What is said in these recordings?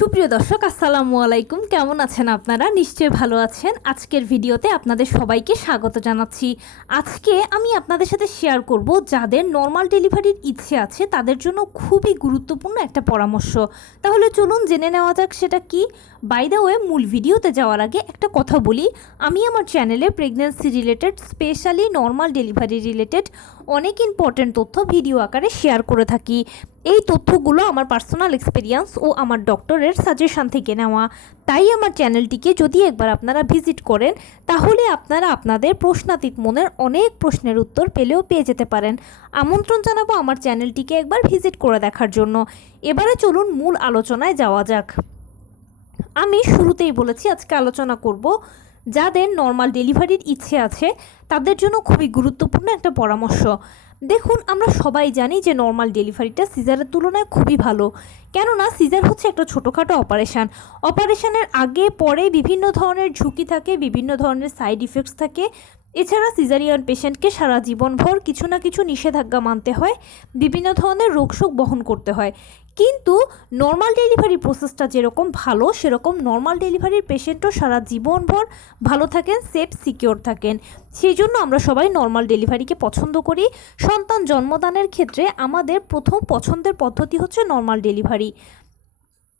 সুপ্রিয় দর্শক আসসালামু আলাইকুম, কেমন আছেন আপনারা? নিশ্চয়ই ভালো আছেন। আজকের ভিডিওতে আপনাদের সবাইকে স্বাগত জানাচ্ছি। আজকে আমি আপনাদের সাথে শেয়ার করব যাদের নর্মাল ডেলিভারির ইচ্ছে আছে তাদের জন্য খুবই গুরুত্বপূর্ণ একটা পরামর্শ। তাহলে চলুন জেনে নেওয়া যাক সেটা কি। বাই দ্য ওয়ে, মূল ভিডিওতে যাওয়ার আগে একটা কথা বলি, আমি আমার চ্যানেলে pregnancy related, specially normal delivery related অনেক ইম্পর্টেন্ট তথ্য ভিডিও আকারে শেয়ার করে থাকি। এই তথ্যগুলো আমার পার্সোনাল এক্সপিরিয়েন্স ও আমার ডক্টরের সাজেশন থেকে নেওয়া। তাই আমার চ্যানেলটিকে যদি একবার আপনারা ভিজিট করেন তাহলে আপনারা আপনাদের প্রশ্নাতীত মনের অনেক প্রশ্নের উত্তর পেয়ে যেতে পারেন। আমন্ত্রণ জানাবো আমার চ্যানেলটিকে একবার ভিজিট করে দেখার জন্য। এবারে চলুন মূল আলোচনায় যাওয়া যাক। আমি শুরুতেই বলেছি আজকে আলোচনা করব যাদের নর্মাল ডেলিভারির ইচ্ছে আছে তাদের জন্য খুবই গুরুত্বপূর্ণ একটা পরামর্শ। দেখুন, আমরা সবাই জানি যে নর্মাল ডেলিভারিটা সিজারের তুলনায় খুবই ভালো, কেননা সিজার হচ্ছে একটা ছোটোখাটো অপারেশনের আগে পরে বিভিন্ন ধরনের ঝুঁকি থাকে, বিভিন্ন ধরনের সাইড ইফেক্টস থাকে। এছাড়া সিজারিয়ান পেশেন্টকে সারা জীবনভর কিছু না কিছু নিষেধাজ্ঞা মানতে হয়, বিভিন্ন ধরনের রোগশোক বহন করতে হয়। কিন্তু নর্মাল ডেলিভারি প্রসেসটা যেরকম ভালো, সেরকম নর্মাল ডেলিভারির পেশেন্টও সারা জীবনভর ভালো থাকেন, সেফ সিকিওর থাকেন। সেই জন্য আমরা সবাই নর্মাল ডেলিভারিকে পছন্দ করি। সন্তান জন্মদানের ক্ষেত্রে আমাদের প্রথম পছন্দের পদ্ধতি হচ্ছে নর্মাল ডেলিভারি।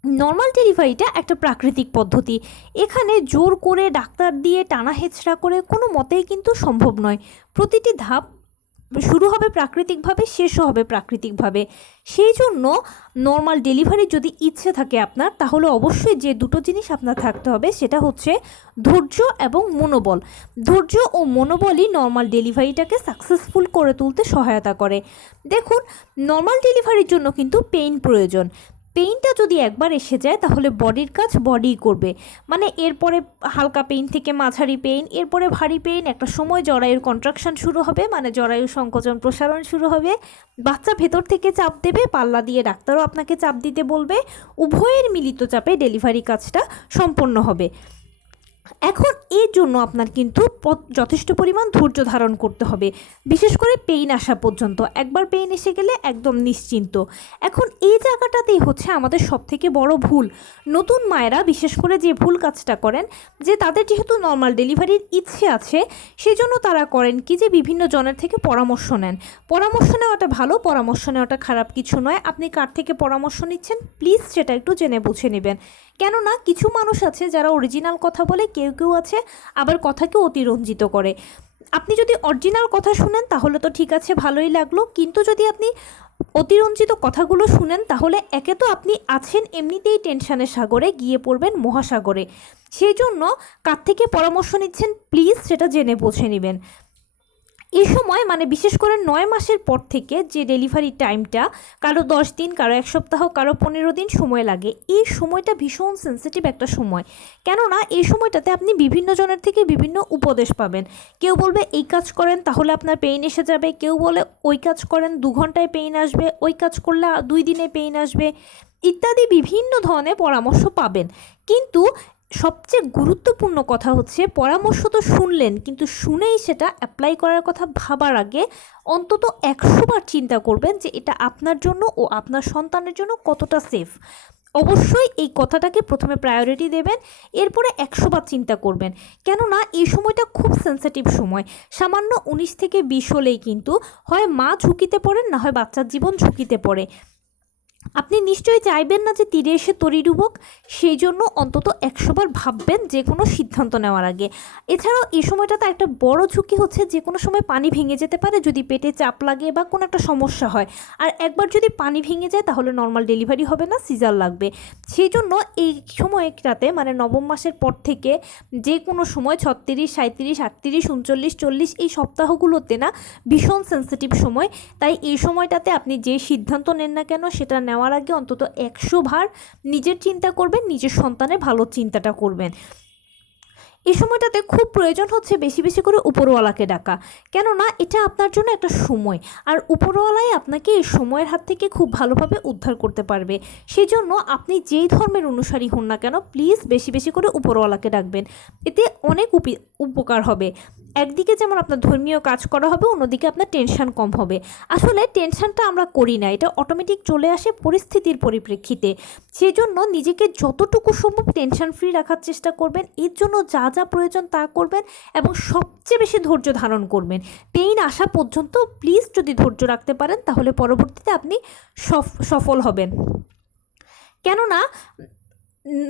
নর্মাল ডেলিভারিটা একটা প্রাকৃতিক পদ্ধতি। এখানে জোর করে ডাক্তার দিয়ে টানা হেঁচড়া করে কোনো মতেই কিন্তু সম্ভব নয়। প্রতিটি ধাপ শুরু হবে প্রাকৃতিকভাবে, শেষও হবে প্রাকৃতিকভাবে। সেই জন্য নর্মাল ডেলিভারি যদি ইচ্ছে থাকে আপনার, তাহলে অবশ্যই যে দুটো জিনিস আপনার থাকতে হবে সেটা হচ্ছে ধৈর্য এবং মনোবল। ধৈর্য ও মনোবলই নর্মাল ডেলিভারিটাকে সাকসেসফুল করে তুলতে সহায়তা করে। দেখুন, নর্মাল ডেলিভারির জন্য কিন্তু পেইন প্রয়োজন। পেইনটা যদি একবার এসে যায় তাহলে বডির কাজ বডিই করবে। মানে এরপরে হালকা পেইন থেকে মাঝারি পেইন, এরপরে ভারী পেইন, একটা সময় জরায়ুর কন্ট্রাকশন শুরু হবে, মানে জরায়ু সংকোচন প্রসারণ শুরু হবে। বাচ্চা ভেতর থেকে চাপ দেবে, পাল্লা দিয়ে ডাক্তারও আপনাকে চাপ দিতে বলবে। উভয়ের মিলিত চাপে ডেলিভারি কাজটা সম্পন্ন হবে। এখন এর জন্য আপনার কিন্তু যথেষ্ট পরিমাণ ধৈর্য ধারণ করতে হবে, বিশেষ করে পেইন আসা পর্যন্ত। একবার পেইন এসে গেলে একদম নিশ্চিন্ত। এখন এই জায়গাটাতেই হচ্ছে আমাদের সবথেকে বড় ভুল। নতুন মায়েরা বিশেষ করে যে ভুল কাজটা করেন, যে তাদের যেহেতু নর্মাল ডেলিভারির ইচ্ছে আছে সেজন্য তারা করেন কি, যে বিভিন্ন জনের থেকে পরামর্শ নেন। পরামর্শ নেওয়াটা ভালো, পরামর্শ নেওয়াটা খারাপ কিছু নয়। আপনি কার থেকে পরামর্শ নিচ্ছেন প্লিজ সেটা একটু জেনে বুঝে নেবেন। কেননা কিছু মানুষ আছে যারা অরিজিনাল কথা বলে, কেউ আছে আবার কথাকে অতিরঞ্জিত করে। আপনি যদি অরিজিনাল কথা শুনেন তাহলে তো ঠিক আছে, ভালোই লাগলো, কিন্তু যদি আপনি অতিরঞ্জিত কথাগুলো শুনেন তাহলে একে তো আপনি আছেন এমনিতেই টেনশনের সাগরে, গিয়ে পড়বেন মহাসাগরে। সেই জন্য কার থেকে পরামর্শ নিচ্ছেন প্লিজ সেটা জেনে বুঝে নেবেন। এই সময় মানে বিশেষ করে 9 মাসের পর থেকে যে ডেলিভারি টাইমটা, কারো 10 দিন, কারো 1 সপ্তাহ, কারো 15 দিন সময় লাগে, এই সময়টা ভীষণ সেন্সিটিভ একটা সময়। কেননা এই সময়টাতে আপনি বিভিন্ন জনের থেকে বিভিন্ন উপদেশ পাবেন। কেউ বলবে এই কাজ করেন তাহলে আপনার পেইন এসে যাবে, কেউ বলে ওই কাজ করেন 2 ঘন্টায় পেইন আসবে, ওই কাজ করলে 2 দিনে পেইন আসবে, ইত্যাদি বিভিন্ন ধরনের পরামর্শ পাবেন। কিন্তু সবচেয়ে গুরুত্বপূর্ণ কথা হচ্ছে, পরামর্শ তো শুনলেন, কিন্তু শুনেই সেটা অ্যাপ্লাই করার কথা ভাবার আগে অন্তত 100 বার চিন্তা করবেন যে এটা আপনার জন্য ও আপনার সন্তানের জন্য কতটা সেফ। অবশ্যই এই কথাটাকে প্রথমে প্রায়োরিটি দেবেন, এরপরে 100 বার চিন্তা করবেন। কেননা এই সময়টা খুব সেন্সিটিভ সময়। সামান্য 19 থেকে 20 হলেই কিন্তু হয় মা ঝুঁকিতে পড়েন, না হয় বাচ্চার জীবন ঝুঁকিতে পড়ে। আপনি নিশ্চয়ই চাইবেন না যে তীরে এসে তরি ডুবুক। সেই জন্য অন্তত 100 বার ভাববেন যে কোনো সিদ্ধান্ত নেওয়ার আগে। এছাড়াও এই সময়টাতে একটা বড় ঝুঁকি হচ্ছে যে কোনো সময় পানি ভেঙে যেতে পারে যদি পেটে চাপ লাগে বা কোনো একটা সমস্যা হয়। আর একবার যদি পানি ভেঙে যায় তাহলে নর্মাল ডেলিভারি হবে না, সিজার লাগবে। সেই জন্য এই সময়টাতে মানে 9 মাসের পর থেকে যে কোনো সময় 36, 37, 38, 39, 40 এই সপ্তাহগুলোতে না ভীষণ সেন্সিটিভ সময়। তাই এই সময়টাতে আপনি যে সিদ্ধান্ত নেন না কেন সেটা নেওয়ার আগে অন্তত 100 বার নিজের চিন্তা করবেন, নিজের সন্তানের ভালো চিন্তাটা করবেন। এই সময়টাতে খুব প্রয়োজন হচ্ছে বেশি বেশি করে উপরওয়ালাকে ডাকা। কেননা এটা আপনার জন্য একটা সময়, আর উপরওয়ালাই আপনাকে এই সময়ের হাত থেকে খুব ভালোভাবে উদ্ধার করতে পারবে। সেই জন্য আপনি যেই ধর্মের অনুসারী হন না কেন প্লিজ বেশি বেশি করে উপরওয়ালাকে ডাকবেন, এতে অনেক উপকার হবে। একদিকে যেমন আপনার ধর্মীয় কাজ করা হবে, অন্যদিকে আপনার টেনশন কম হবে। আসলে টেনশনটা আমরা করি না, এটা অটোমেটিক চলে আসে পরিস্থিতির পরিপ্রেক্ষিতে। সেজন্য নিজেকে যতটুকু সম্ভব টেনশন ফ্রি রাখার চেষ্টা করবেন, এর জন্য যা যা প্রয়োজন তা করবেন এবং সবচেয়ে বেশি ধৈর্য ধারণ করবেন। পেইন আসা পর্যন্ত প্লিজ যদি ধৈর্য রাখতে পারেন তাহলে পরবর্তীতে আপনি সফল হবেন। কেননা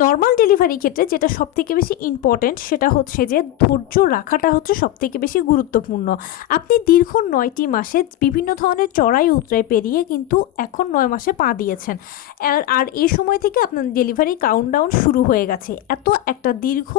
নর্মাল ডেলিভারি ক্ষেত্রে যেটা সবথেকে বেশি ইম্পর্ট্যান্ট সেটা হচ্ছে যে ধৈর্য রাখাটা হচ্ছে সবথেকে বেশি গুরুত্বপূর্ণ। আপনি দীর্ঘ 9টি মাসে বিভিন্ন ধরনের চড়াই উতরাই পেরিয়ে কিন্তু এখন 9 মাসে পা দিয়েছেন, আর এই সময় থেকে আপনার ডেলিভারি কাউন্টডাউন শুরু হয়ে গেছে। এত একটা দীর্ঘ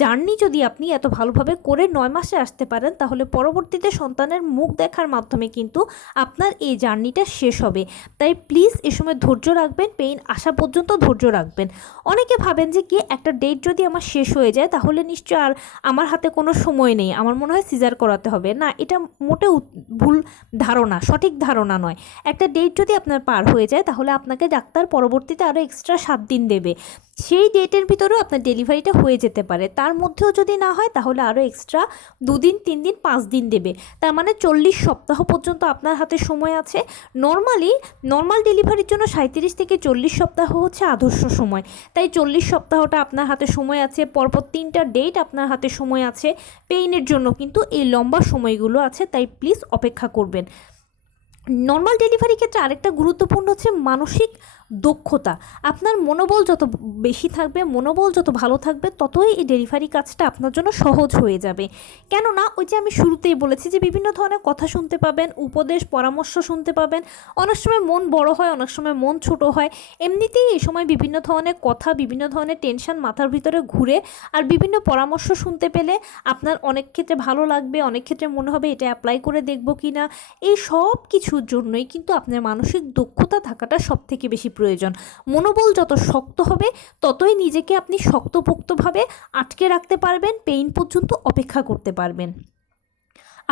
জার্নি যদি আপনি এত ভালোভাবে করে 9 মাসে আসতে পারেন তাহলে পরবর্তীতে সন্তানের মুখ দেখার মাধ্যমে কিন্তু আপনার এই জার্নিটা শেষ হবে। তাই প্লিজ এ সময় ধৈর্য রাখবেন, পেইন আসা পর্যন্ত ধৈর্য রাখবেন। অনেকে ভাবেন যে কি একটা ডেট যদি আমার শেষ হয়ে যায় তাহলে নিশ্চয় আর আমার হাতে কোনো সময় নেই, আমার মনে হয় সিজার করাতে হবে। না, এটা মোটেও ভুল ধারণা, সঠিক ধারণা নয়। একটা ডেট যদি আপনার পার হয়ে যায় তাহলে আপনাকে ডাক্তার পরবর্তীতে আরও এক্সট্রা 7 দিন দেবে। সেই ডেটের ভিতরেও আপনার ডেলিভারিটা হয়ে যেতে পারে, তার মধ্যেও যদি না হয় তাহলে আরও এক্সট্রা 2 দিন 3 দিন 5 দিন দেবে। তার মানে 40 সপ্তাহ পর্যন্ত আপনার হাতে সময় আছে। নর্মাল ডেলিভারির জন্য 37 থেকে 40 সপ্তাহ হচ্ছে আদর্শ সময়। তাই 40 সপ্তাহটা আপনার হাতে সময় আছে, পরপর 3টা ডেট আপনার হাতে সময় আছে। পেইনের জন্য কিন্তু এই লম্বা সময়গুলো আছে, তাই প্লিজ অপেক্ষা করবেন। নর্মাল ডেলিভারি ক্ষেত্রে আরেকটা গুরুত্বপূর্ণ হচ্ছে মানসিক দক্ষতা। আপনার মনোবল যত বেশি থাকবে, মনোবল যত ভালো থাকবে, ততই এই ডেলিভারি কাজটা আপনার জন্য সহজ হয়ে যাবে। কেননা ওই যে আমি শুরুতেই বলেছি যে বিভিন্ন ধরনের কথা শুনতে পাবেন, উপদেশ পরামর্শ শুনতে পাবেন। অনেক সময় মন বড় হয়, অনেক সময় মন ছোট হয়। এমনিতেই এই সময় বিভিন্ন ধরনের কথা, বিভিন্ন ধরনের টেনশন মাথার ভিতরে ঘুরে, আর বিভিন্ন পরামর্শ শুনতে পেলে আপনার অনেক ক্ষেত্রে ভালো লাগবে, অনেক ক্ষেত্রে মনে হবে এটা অ্যাপ্লাই করে দেখব কি না। এই সব কিছুর জন্যই কিন্তু আপনার মানসিক দক্ষতা থাকাটা সবথেকে বেশি প্রয়োজন। মনোবল যত শক্ত হবে ততই নিজেকে আপনি শক্তপোক্তভাবে আটকে রাখতে পারবেন, পেইন পর্যন্ত অপেক্ষা করতে পারবেন।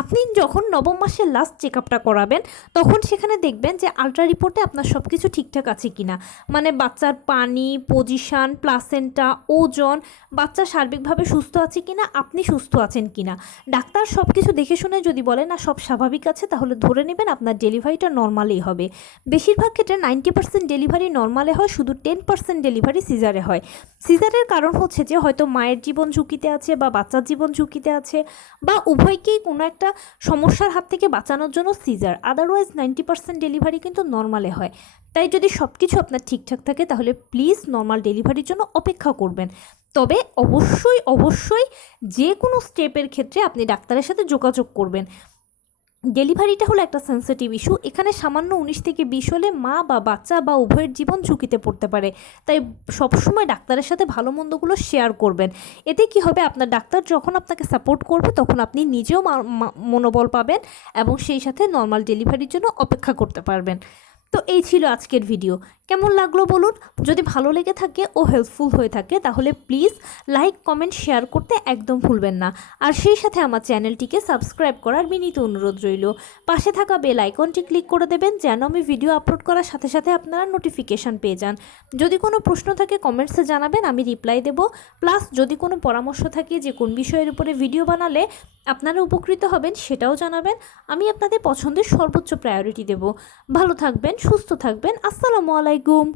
আপনি যখন 9ম মাসের লাস্ট চেক আপটা করাবেন তখন সেখানে দেখবেন যে আলট্রা রিপোর্টে আপনার সব কিছু ঠিকঠাক আছে কিনা, মানে বাচ্চার পানি, পজিশান, প্লাসেন্টা, ওজন, বাচ্চা সার্বিকভাবে সুস্থ আছে কিনা, আপনি সুস্থ আছেন কিনা। ডাক্তার সব কিছু দেখে শুনে যদি বলে না সব স্বাভাবিক আছে তাহলে ধরে নেবেন আপনার ডেলিভারিটা নর্মালেই হবে। বেশিরভাগ ক্ষেত্রে 90% ডেলিভারি নর্মালে হয়, শুধু 10% ডেলিভারি সিজারে হয়। সিজারের কারণ হচ্ছে যে হয়তো মায়ের জীবন ঝুঁকিতে আছে বা বাচ্চার জীবন ঝুঁকিতে আছে, বা উভয়কেই কোনো একটা সমস্যার হাত থেকে বাঁচানোর জন্য সিজার। আদারওয়াইজ 90% ডেলিভারি কিন্তু নর্মালে হয়। তাই যদি সব কিছু আপনার ঠিকঠাক থাকে তাহলে প্লিজ নর্মাল ডেলিভারির জন্য অপেক্ষা করবেন। তবে অবশ্যই যে কোনো স্টেপের ক্ষেত্রে আপনি ডাক্তারের সাথে যোগাযোগ করবেন। ডেলিভারিটা হলো একটা সেন্সিটিভ ইস্যু, এখানে সামান্য 19 থেকে 20 হলে মা বা বাচ্চা বা উভয়ের জীবন ঝুঁকিতে পড়তে পারে। তাই সবসময় ডাক্তারের সাথে ভালো মন্দগুলো শেয়ার করবেন। এতে কি হবে, আপনার ডাক্তার যখন আপনাকে সাপোর্ট করবে তখন আপনি নিজেও মনোবল পাবেন এবং সেই সাথে নর্মাল ডেলিভারির জন্য অপেক্ষা করতে পারবেন। তো এই ছিল আজকের ভিডিও। কেমন লাগলো বলুন? যদি ভালো লেগে থাকে ও হেল্পফুল হয়ে থাকে তাহলে প্লিজ লাইক, কমেন্ট, শেয়ার করতে একদম ভুলবেন না। আর সেই সাথে আমার চ্যানেলটিকে সাবস্ক্রাইব করার বিনীত অনুরোধ রইল। পাশে থাকা বেল আইকনটি ক্লিক করে দেবেন যেন আমি ভিডিও আপলোড করার সাথে সাথে আপনারা নোটিফিকেশান পেয়ে যান। যদি কোনো প্রশ্ন থাকে কমেন্টসে জানাবেন, আমি রিপ্লাই দেব। প্লাস যদি কোনো পরামর্শ থাকে যে কোন বিষয়ের উপরে ভিডিও বানালে আপনারা উপকৃত হবেন সেটাও জানাবেন। আমি আপনাদের পছন্দের সর্বোচ্চ প্রায়োরিটি দেব। ভালো থাকবেন, সুস্থ থাকবেন। আসসালামু আলাইকুম।